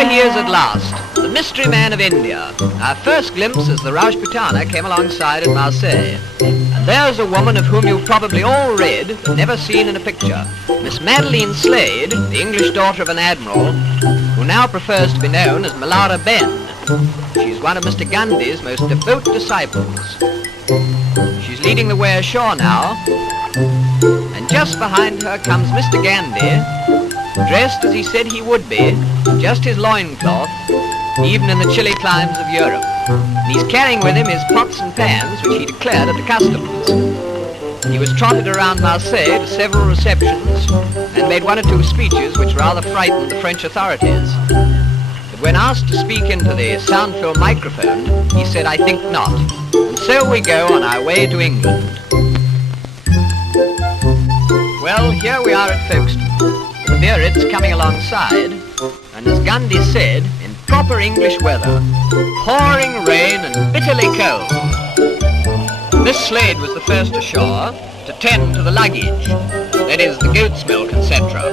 here he is at last, the mystery man of India. Our first glimpse as the Rajputana came alongside at Marseille. And there's a woman of whom you've probably all read, but never seen in a picture. Miss Madeline Slade, the English daughter of an admiral, who now prefers to be known as Malara Ben. She's one of Mr. Gandhi's most devout disciples. She's leading the way ashore now, and just behind her comes Mr. Gandhi, dressed as he said he would be, just his loincloth, even in the chilly climes of Europe. And he's carrying with him his pots and pans, which he declared at the customs. He was trotted around Marseille to several receptions and made one or two speeches which rather frightened the French authorities. But when asked to speak into the sound-filled microphone, he said, "I think not." And so we go on our way to England. Well, here we are at Folkestone. The Biarritz coming alongside, and as Gandhi said, in proper English weather, pouring rain and bitterly cold. This Slade was the first ashore to tend to the luggage, that is, the goat's milk, etc.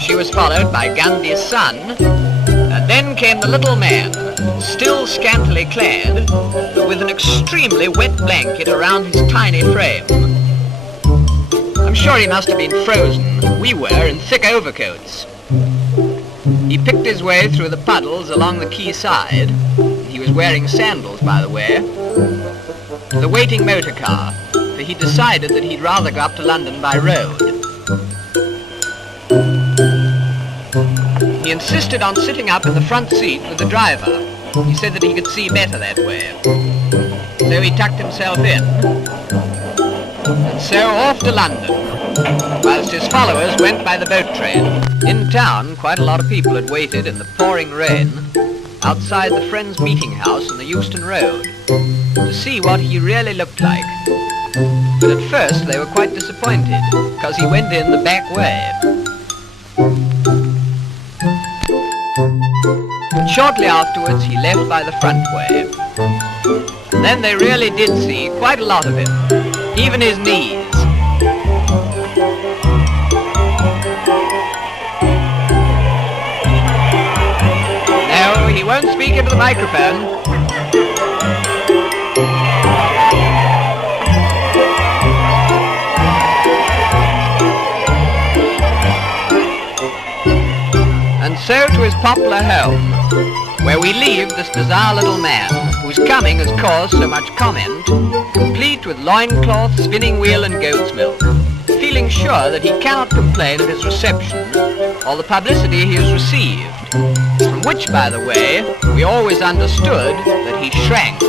She was followed by Gandhi's son, and then came the little man, still scantily clad, but with an extremely wet blanket around his tiny frame. I'm sure he must have been frozen. We were in thick overcoats. He picked his way through the puddles along the quay side. He was wearing sandals, by the way, to the waiting motor car, for he decided that he'd rather go up to London by road. He insisted on sitting up in the front seat with the driver. He said that he could see better that way. So he tucked himself in, and so off to London, whilst his followers went by the boat train. In town, quite a lot of people had waited in the pouring rain outside the Friends Meeting House on the Euston Road to see what he really looked like. But at first they were quite disappointed, because he went in the back way. But shortly afterwards he left by the front way. And then they really did see quite a lot of him, even his knees. No, he won't speak into the microphone. And so to his popular home, where we leave this bizarre little man, whose coming has caused so much comment, complete with loincloth, spinning wheel and goat's milk, feeling sure that he cannot complain of his reception or the publicity he has received, from which, by the way, we always understood that he shrank.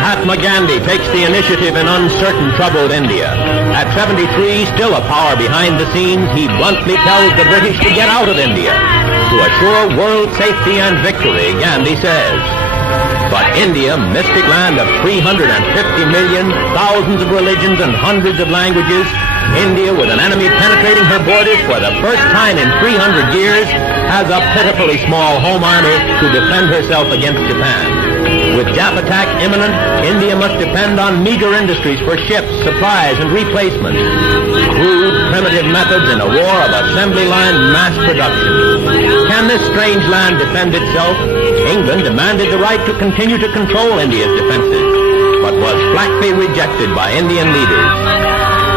Mahatmagandhi takes the initiative in uncertain, troubled India. At 73, still a power behind the scenes, he bluntly tells the British to get out of India. To assure world safety and victory, Gandhi says. But India, mystic land of 350 million, thousands of religions and hundreds of languages, India, with an enemy penetrating her borders for the first time in 300 years, has a pitifully small home army to defend herself against Japan. With Jap attack imminent, India must depend on meager industries for ships, supplies, and replacements. Crude, primitive methods in a war of assembly line mass production. Can this strange land defend itself? England demanded the right to continue to control India's defenses, but was flatly rejected by Indian leaders.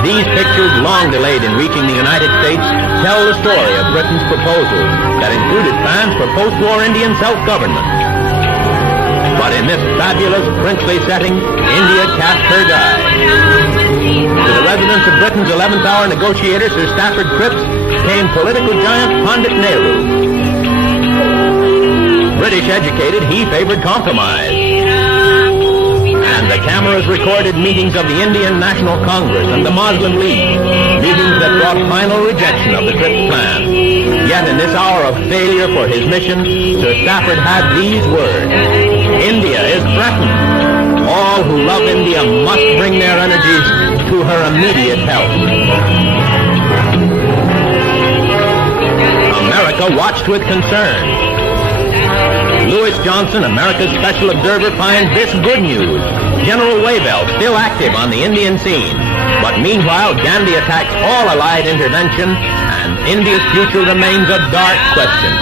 These pictures, long delayed in reaching the United States, tell the story of Britain's proposal that included plans for post-war Indian self-government. But in this fabulous princely setting, India cast her die. To the residence of Britain's 11th hour negotiator, Sir Stafford Cripps, came political giant Pandit Nehru. British educated, he favored compromise. And the cameras recorded meetings of the Indian National Congress and the Muslim League, meetings that brought final rejection of the Cripps plan. Yet in this hour of failure for his mission, Sir Stafford had these words: India is threatened. All who love India must bring their energies to her immediate help. America watched with concern. Lewis Johnson, America's special observer, finds this good news. General Wavell still active on the Indian scene. But meanwhile, Gandhi attacks all Allied intervention, and India's future remains a dark question.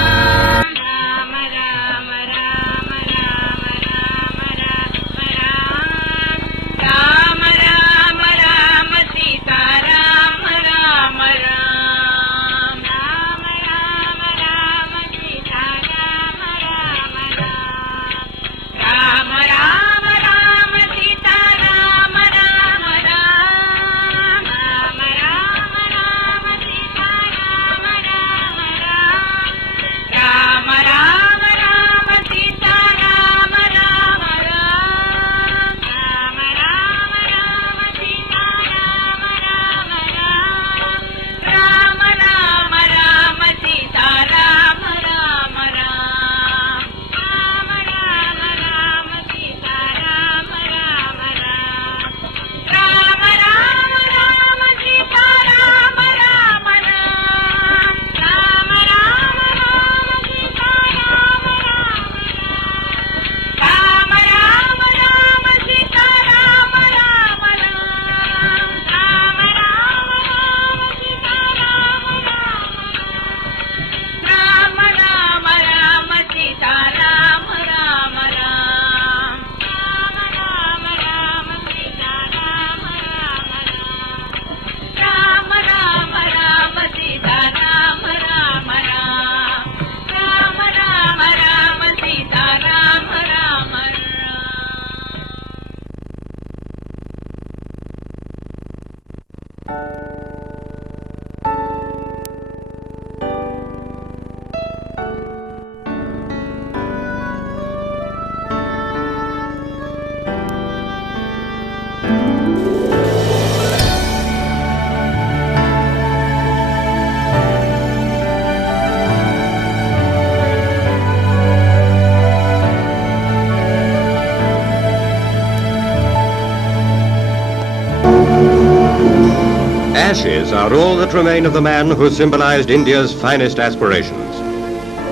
Ashes are all that remain of the man who symbolized India's finest aspirations.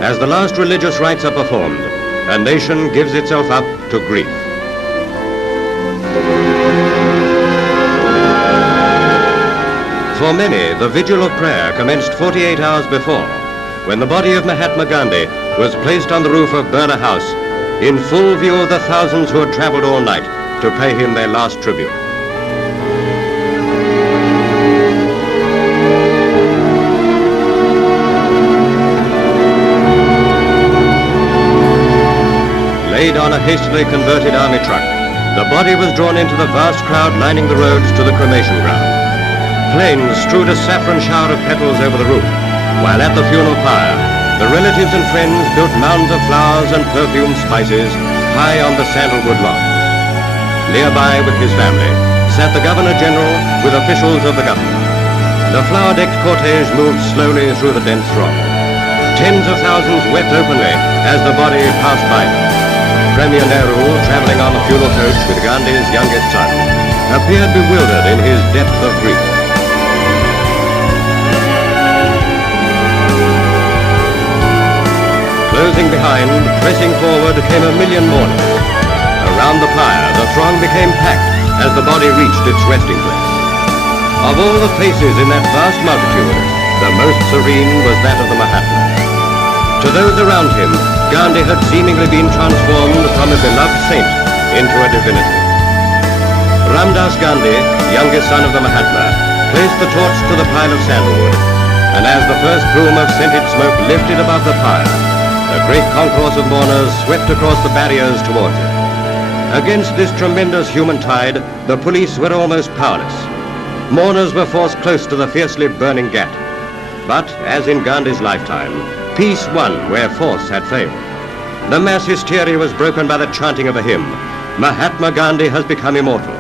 As the last religious rites are performed, a nation gives itself up to grief. For many, the vigil of prayer commenced 48 hours before, when the body of Mahatma Gandhi was placed on the roof of Birla House, in full view of the thousands who had traveled all night to pay him their last tribute. Laid on a hastily converted army truck, the body was drawn into the vast crowd lining the roads to the cremation ground. Flames strewed a saffron shower of petals over the roof, while at the funeral pyre, the relatives and friends built mounds of flowers and perfumed spices high on the sandalwood loft. Nearby with his family sat the Governor-General with officials of the government. The flower-decked cortege moved slowly through the dense throng. Tens of thousands wept openly as the body passed by them. Premier Nehru, traveling on the funeral coach with Gandhi's youngest son, appeared bewildered in his depth of grief. Closing behind, pressing forward, came a million mourners. Around the pyre, the throng became packed as the body reached its resting place. Of all the faces in that vast multitude, the most serene was that of the Mahatma. To those around him, Gandhi had seemingly been transformed from a beloved saint into a divinity. Ramdas Gandhi, youngest son of the Mahatma, placed the torch to the pile of sandalwood, and as the first plume of scented smoke lifted above the pyre, a great concourse of mourners swept across the barriers towards it. Against this tremendous human tide, the police were almost powerless. Mourners were forced close to the fiercely burning ghat. But, as in Gandhi's lifetime, peace won where force had failed. The mass hysteria was broken by the chanting of a hymn. Mahatma Gandhi has become immortal.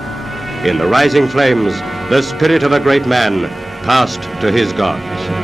In the rising flames, the spirit of a great man passed to his gods.